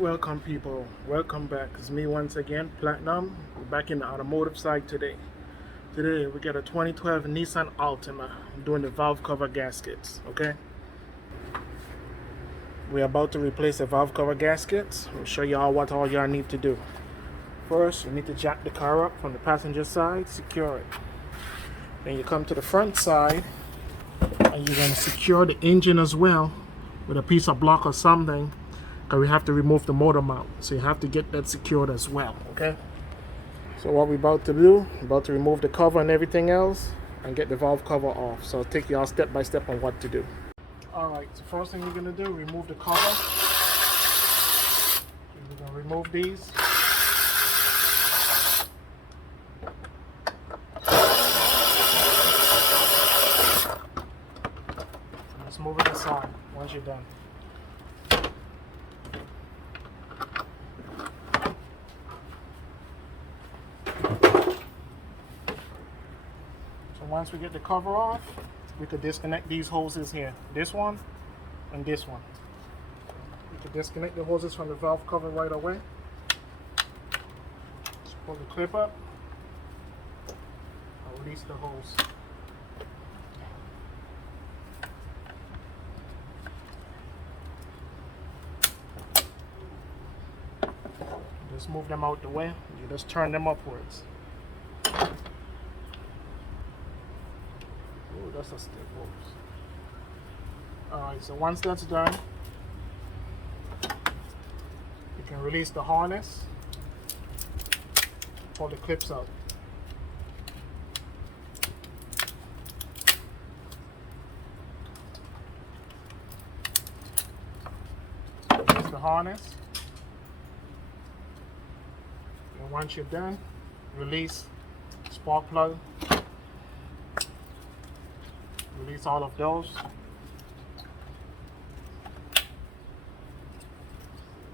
Welcome people, welcome back. It's me once again, Platinum. We're back in the automotive side today. Today we got a 2012 Nissan Altima. I'm doing the valve cover gaskets, okay? We're about to replace the valve cover gaskets. I'll show y'all what all y'all need to do. First, you need to jack the car up from the passenger side, secure it. Then you come to the front side and you're going to secure the engine as well with a piece of block or something, because we have to remove the motor mount, so you have to get that secured as well, okay? So what we're about to do, we're about to remove the cover and everything else and get the valve cover off. So I'll take y'all step by step on what to do. Alright, so first thing you're going to do, remove the cover. We're going to remove these. Just move it aside once you're done. Once we get the cover off, we could disconnect these hoses here. This one and this one. We could disconnect the hoses from the valve cover right away. Just pull the clip up. I'll release the hose. Just move them out the way. You just turn them upwards. That's a stick hose. Alright, so once that's done, you can release the harness, pull the clips out. Release the harness, and once you're done, release spark plug. Release all of those.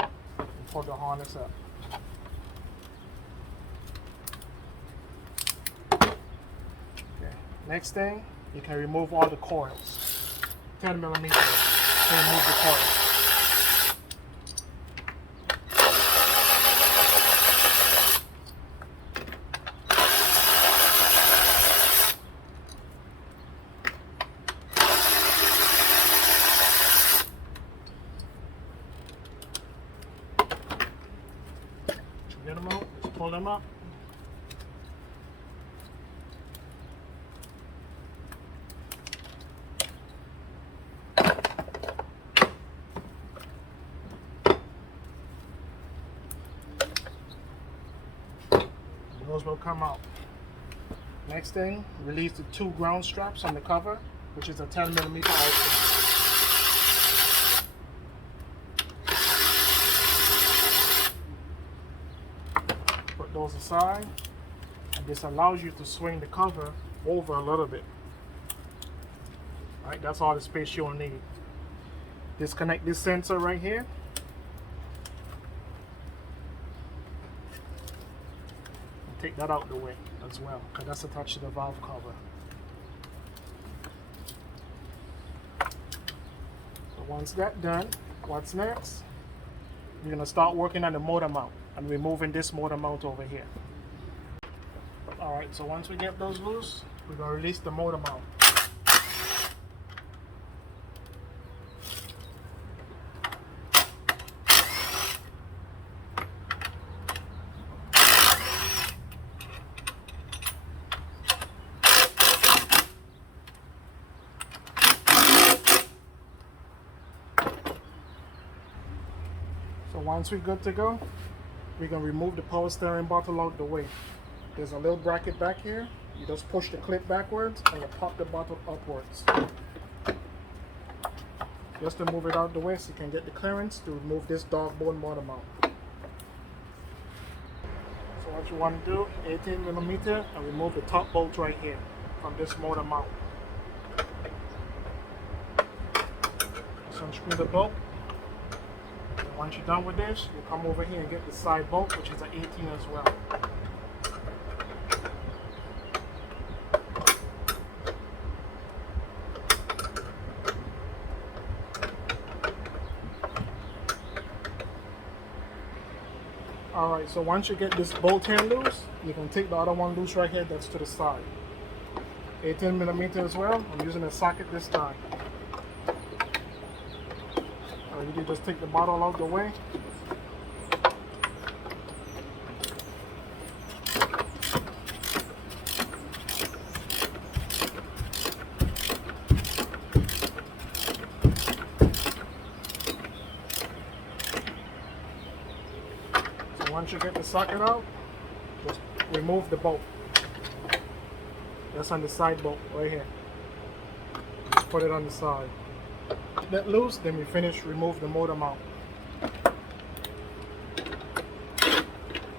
And pull the harness up. Okay. Next thing, you can remove all the coils. 10 millimeters to remove the coils. Get them out, just pull them up. Those will come out. Next thing, release the two ground straps on the cover, which is a 10 millimeter also. Those aside, and this allows you to swing the cover over a little bit. Alright, that's all the space you'll need. Disconnect this sensor right here. And take that out the way as well, because that's attached to the valve cover. So once that's done, what's next? You're going to start working on the motor mount and removing this motor mount over here. Alright, so once we get those loose, we're going to release the motor mount. So once we're good to go, we're going to remove the power steering bottle out the way. There's a little bracket back here. You just push the clip backwards and you pop the bottle upwards. Just to move it out the way so you can get the clearance to remove this dog bone motor mount. So what you want to do, 18 millimeter, and remove the top bolt right here from this motor mount. Just unscrew the bolt. Once you're done with this, you come over here and get the side bolt, which is an 18 as well. Alright, so once you get this bolt hand loose, you can take the other one loose right here that's to the side. 18mm as well. I'm using a socket this time. You can just take the bottle out the way. So once you get the socket out, just remove the bolt. That's on the side bolt right here. Just put it on the side. Get that loose, then we finish, remove the motor mount.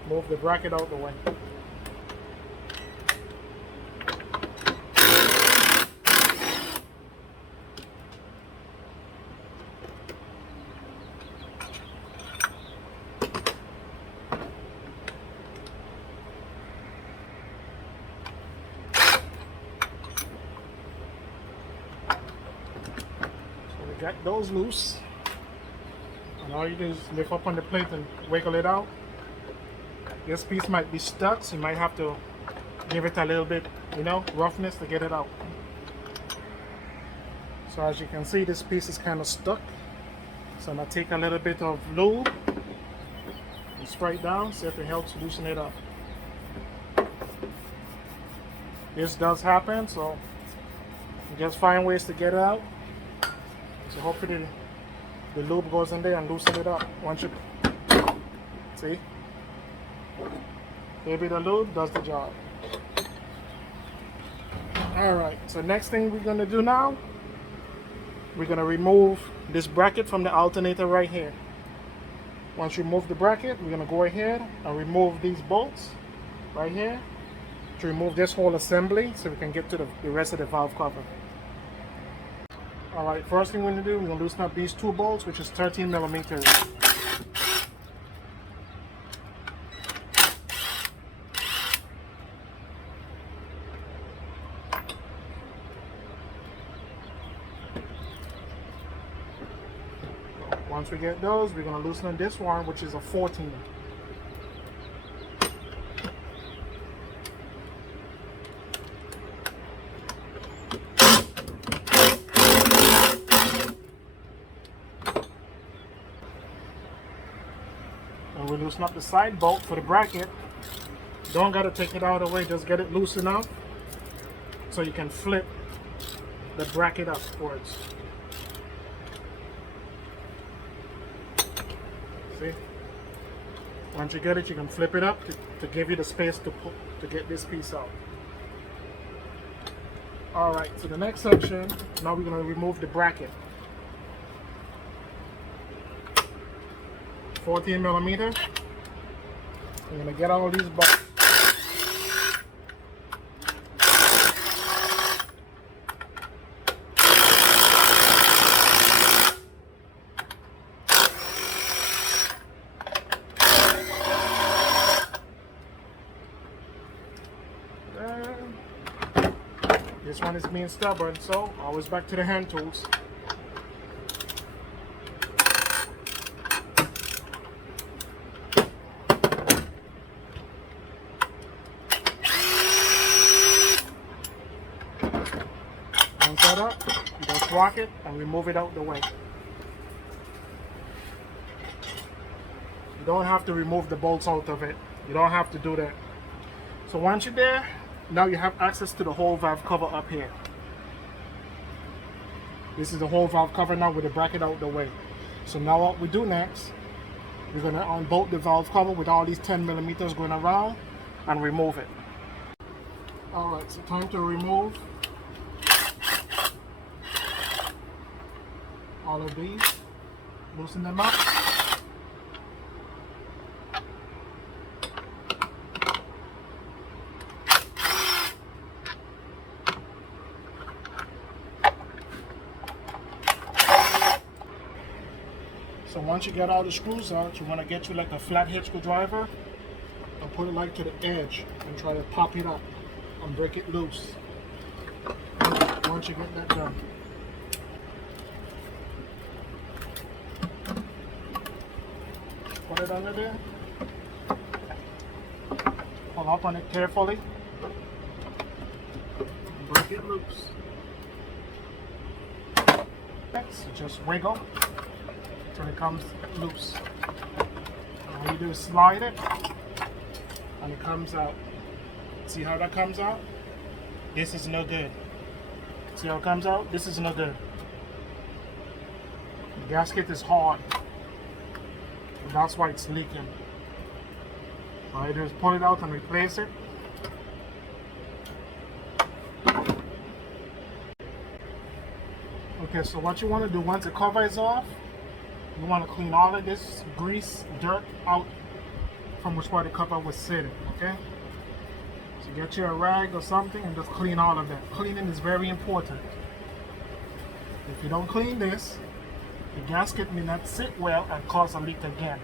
Move the bracket out the way. Get those loose, and all you do is lift up on the plate and wiggle it out. This piece might be stuck, so you might have to give it a little bit, roughness to get it out. So as you can see, this piece is kind of stuck, so I'm going to take a little bit of lube and spray it down, see if it helps loosen it up. This does happen, so you just find ways to get it out. So hopefully the lube goes in there and loosen it up. Once you see, maybe the lube does the job. Alright, so next thing we're gonna do now, we're gonna remove this bracket from the alternator right here. Once you remove the bracket, we're gonna go ahead and remove these bolts right here to remove this whole assembly so we can get to the rest of the valve cover. Alright, first thing we're going to do, we're going to loosen up these two bolts, which is 13mm. Once we get those, we're going to loosen up this one, which is a 14. And we loosen up the side bolt for the bracket. Don't gotta take it out of the way, just get it loose enough so you can flip the bracket upwards. See? Once you get it, you can flip it up to give you the space to get this piece out. Alright, so the next section, now we're gonna remove the bracket. 14mm. I'm gonna get all these bolts. This one is being stubborn, so always back to the hand tools. Once that up, you just rock it and remove it out the way. You don't have to remove the bolts out of it. You don't have to do that. So once you're there, now you have access to the whole valve cover up here. This is the whole valve cover now with the bracket out the way. So now what we do next, we're going to unbolt the valve cover with all these 10mm going around and remove it. Alright, so time to remove all of these. Loosen them up. So once you get all the screws out, you want to get you like a flathead screwdriver and put it like to the edge and try to pop it up and break it loose. Once you get that done. Put it under there. Pull up on it carefully. Break it loose. So just wiggle until it comes loose. And all you do is slide it and it comes out. See how that comes out? This is no good. See how it comes out? This is no good. The gasket is hard. And that's why it's leaking. All you do is pull it out and replace it. Okay, so what you want to do once the cover is off, you want to clean all of this grease, dirt out from which part the cover was sitting, okay? So get you a rag or something and just clean all of that. Cleaning is very important. If you don't clean this, the gasket may not sit well and cause a leak again.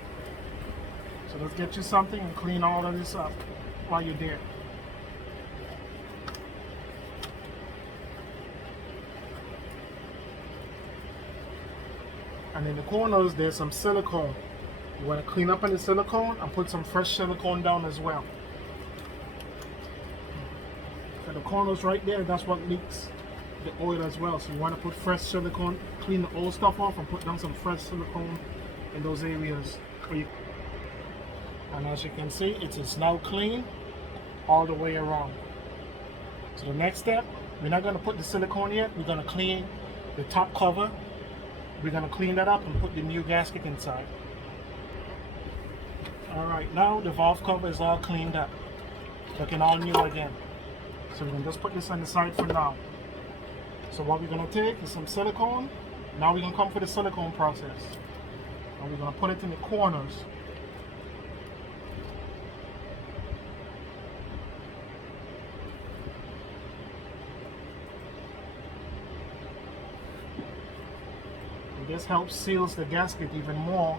So let's get you something and clean all of this up while you're there. And in the corners, there's some silicone. You want to clean up on the silicone and put some fresh silicone down as well. So the corners right there, that's what leaks the oil as well. So you want to put fresh silicone, clean the old stuff off and put down some fresh silicone in those areas. And as you can see, it is now clean all the way around. So the next step, we're not going to put the silicone yet. We're going to clean the top cover. We're going to clean that up and put the new gasket inside. Alright, now the valve cover is all cleaned up. Looking all new again. So we're going to just put this on the side for now. So what we're going to take is some silicone. Now we're going to come for the silicone process. And we're going to put it in the corners. This helps seals the gasket even more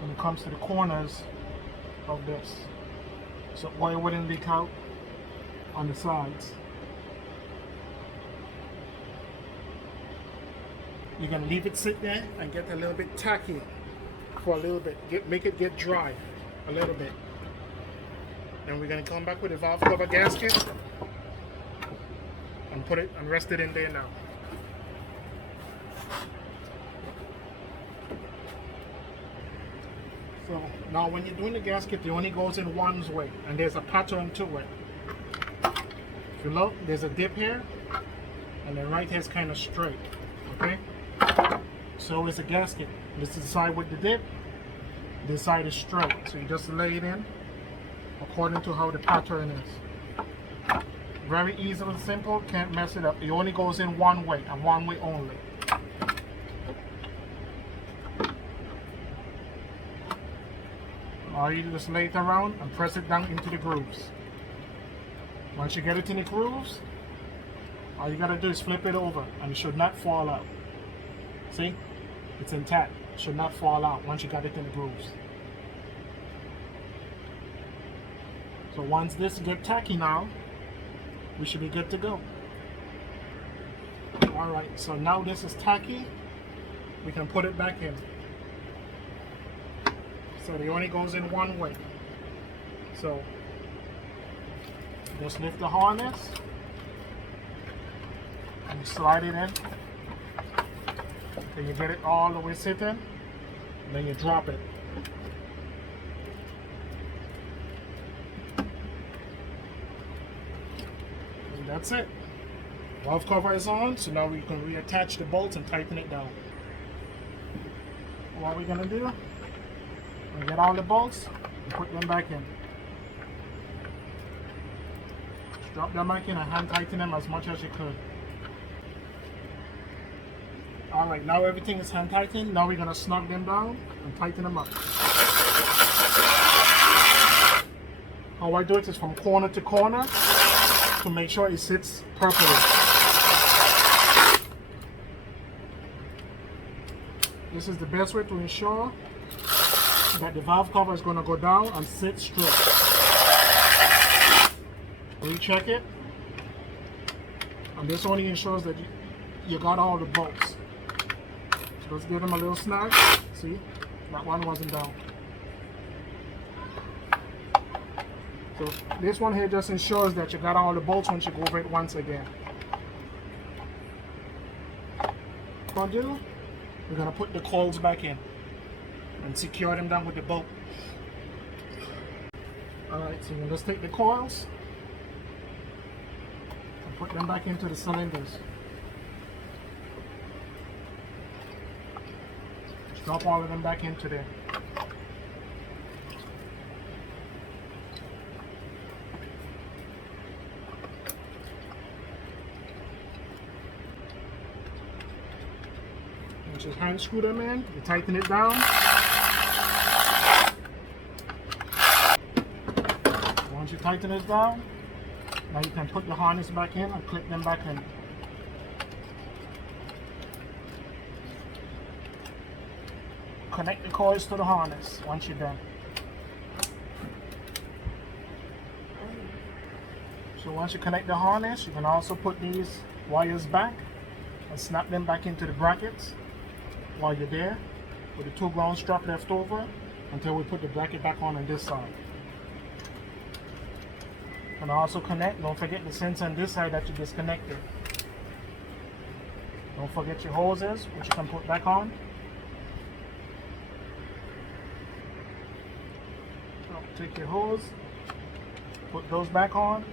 when it comes to the corners of this, so oil wouldn't leak out on the sides. You're going to leave it sit there and get a little bit tacky for a little bit. Make it get dry a little bit. Then we're going to come back with the valve cover gasket and put it and rest it in there now. So now when you're doing the gasket, it only goes in one way, and there's a pattern to it. If you look, there's a dip here, and the right here is kind of straight, okay? So is the gasket. This is the side with the dip, this side is straight. So you just lay it in according to how the pattern is. Very easy and simple, can't mess it up. It only goes in one way, and one way only. All you do is lay it around and press it down into the grooves. Once you get it in the grooves, all you gotta do is flip it over and it should not fall out. See? It's intact. It should not fall out once you got it in the grooves. So once this gets tacky now, we should be good to go. Alright, so now this is tacky, we can put it back in. So it only goes in one way. So just lift the harness and you slide it in. Then you get it all the way sitting, and then you drop it. And that's it. Valve cover is on, so now we can reattach the bolts and tighten it down. What we're gonna do? Get all the bolts and put them back in. Just drop them back in and hand tighten them as much as you could. Alright, now everything is hand tightened. Now we're going to snug them down and tighten them up. How I do it is from corner to corner to make sure it sits properly. This is the best way to ensure that the valve cover is going to go down and sit straight. Recheck it, and this only ensures that you got all the bolts. So let's give them a little snag. See, that one wasn't down. So this one here just ensures that you got all the bolts once you go over it once again. What we're gonna put the coils back in and secure them down with the bolt. Alright, so we'll just take the coils and put them back into the cylinders. Just drop all of them back into there. Just hand screw them in, you tighten it down. Once you tighten it down, now you can put the harness back in and clip them back in. Connect the coils to the harness once you're done. So once you connect the harness, you can also put these wires back and snap them back into the brackets while you're there with the 2 ground strap left over until we put the bracket back on this side. And also connect, don't forget the sensor on this side that you disconnected. Don't forget your hoses, which you can put back on. So take your hose, put those back on,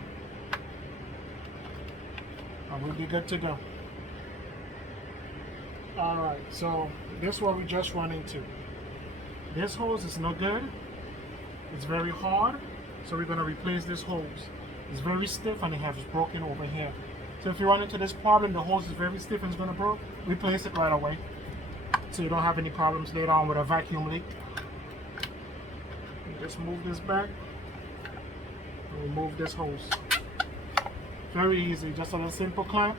and we'll be good to go. Alright, so this is what we just run into. This hose is no good. It's very hard, so we're going to replace this hose. It's very stiff and it has broken over here. So if you run into this problem, the hose is very stiff and it's going to break, replace it right away, so you don't have any problems later on with a vacuum leak. You just move this back and remove this hose. Very easy, just a little simple clamp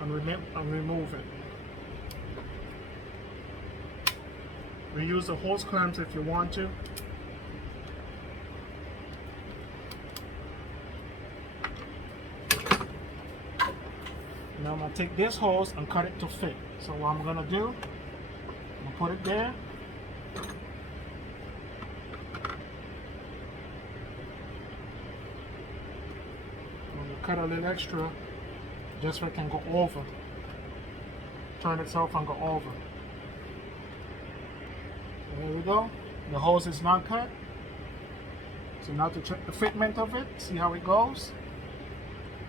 and remove it. Reuse the hose clamps if you want to. Now I'm going to take this hose and cut it to fit. So what I'm going to do, I'm going to put it there. I'm going to cut a little extra just so it can go over. Turn itself and go over. There we go. The hose is not cut. So now to check the fitment of it, see how it goes.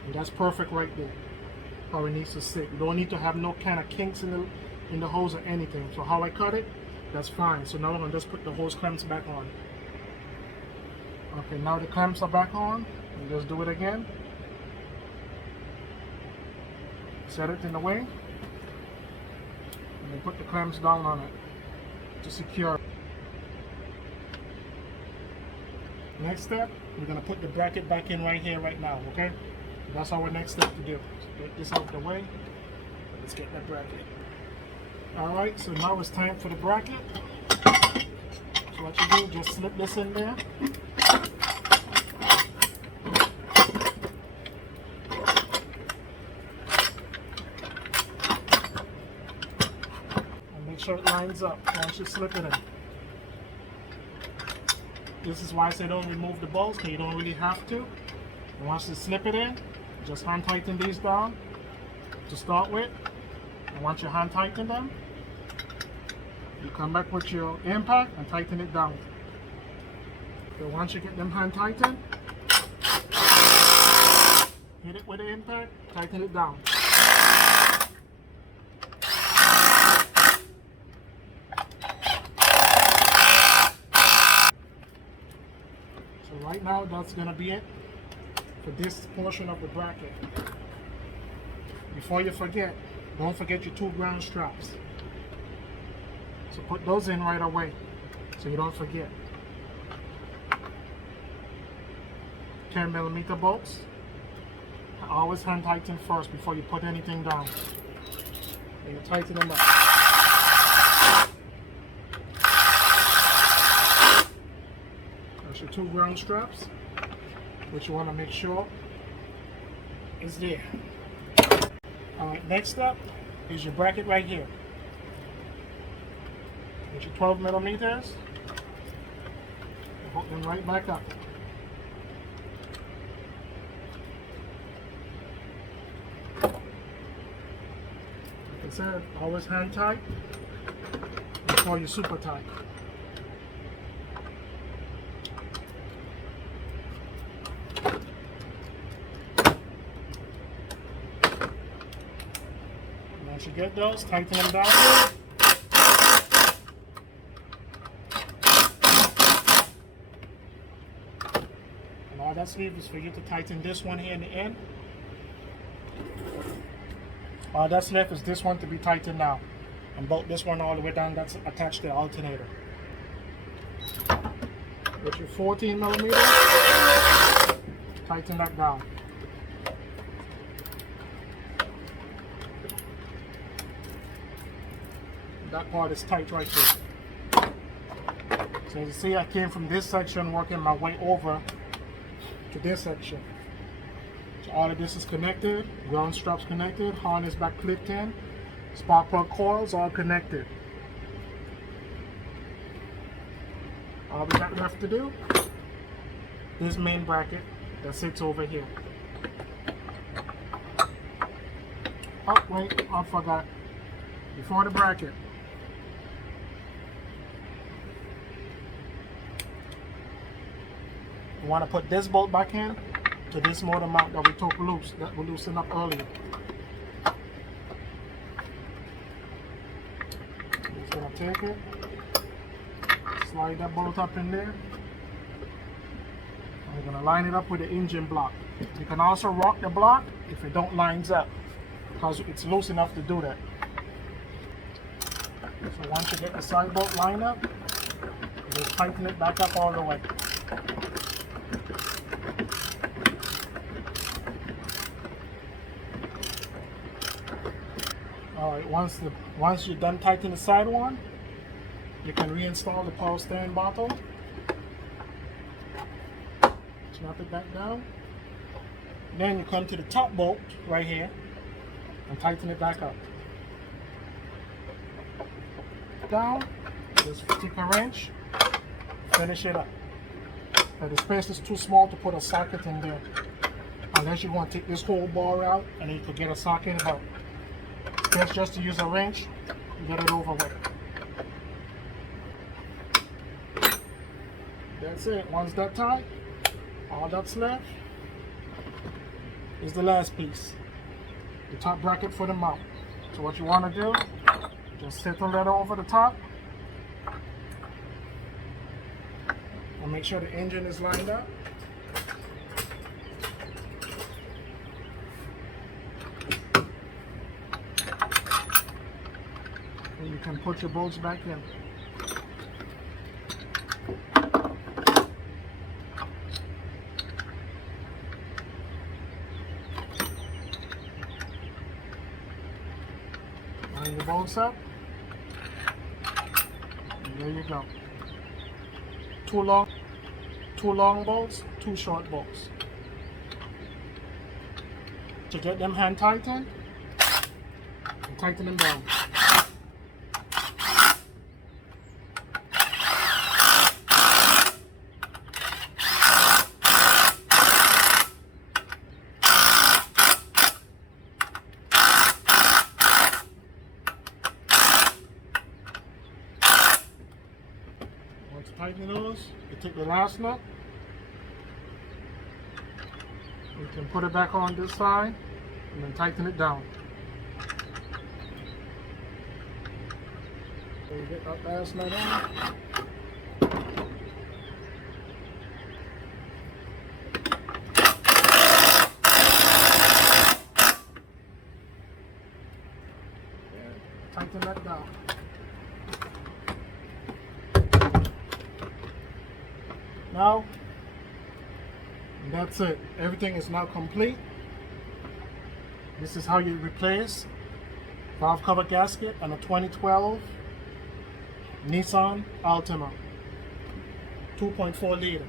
And that's perfect right there. How it needs to sit. You don't need to have no kind of kinks in the hose or anything. So how I cut it, that's fine. So now I'm going to just put the hose clamps back on. Okay, now the clamps are back on. And just do it again. Set it in the way. And then put the clamps down on it to secure. Next step, we're going to put the bracket back in right here, right now, okay? That's our next step to do. So get this out of the way. Let's get that bracket. Alright, so now it's time for the bracket. So what you do, just slip this in there. And make sure it lines up once you slip it in. This is why I say don't remove the bolts, because you don't really have to. And once you slip it in, just hand tighten these down to start with. And once you hand tighten them, you come back with your impact and tighten it down. So once you get them hand tightened, hit it with the impact, tighten it down. So right now, that's going to be it for this portion of the bracket. Before you forget, don't forget your 2 ground straps. So put those in right away so you don't forget. 10mm bolts. Always hand tighten first before you put anything down. And you tighten them up. That's your 2 ground straps, which you want to make sure is there. Alright, next up is your bracket right here. With your 12mm, hook them right back up. said, always hand tight before you super tight. Once you get those, tighten them down. And all that's left is for you to tighten this one here in the end. All that's left is this one to be tightened now. And bolt this one all the way down that's attached to the alternator. With your 14 millimeter, tighten that down. That part is tight right there. So as you see, I came from this section working my way over to this section. So all of this is connected, ground straps connected, harness back clipped in, spark plug coils all connected. All we got left to do, this main bracket that sits over here. Oh wait, I forgot. Before the bracket, you want to put this bolt back in to this motor mount that we took loose, that we loosened up earlier. Just gonna take it, slide that bolt up in there, and we're gonna line it up with the engine block. You can also rock the block if it don't lines up, because it's loose enough to do that. So once you get the side bolt lined up, you just tighten it back up all the way. Alright, once you're done tightening the side one, you can reinstall the power steering bottle. Snap it back down. Then you come to the top bolt right here and tighten it back up. Down, just stick a wrench, finish it up. Now the space is too small to put a socket in there, unless you want to take this whole bar out and then you could get a socket out. It's best just to use a wrench and get it over with. That's it. Once that's tight, all that's left is the last piece, the top bracket for the mount. So what you want to do, just settle that over the top and make sure the engine is lined up. And you can put your bolts back in. Line your bolts up. There you go. Two long bolts, two short bolts. To get them hand tightened, and tighten them down. Tighten those, you take the last nut, you can put it back on this side and then tighten it down. So you get that last nut on. Tighten that down. Now, that's it. Everything is now complete. This is how you replace valve cover gasket on a 2012 Nissan Altima 2.4 liter.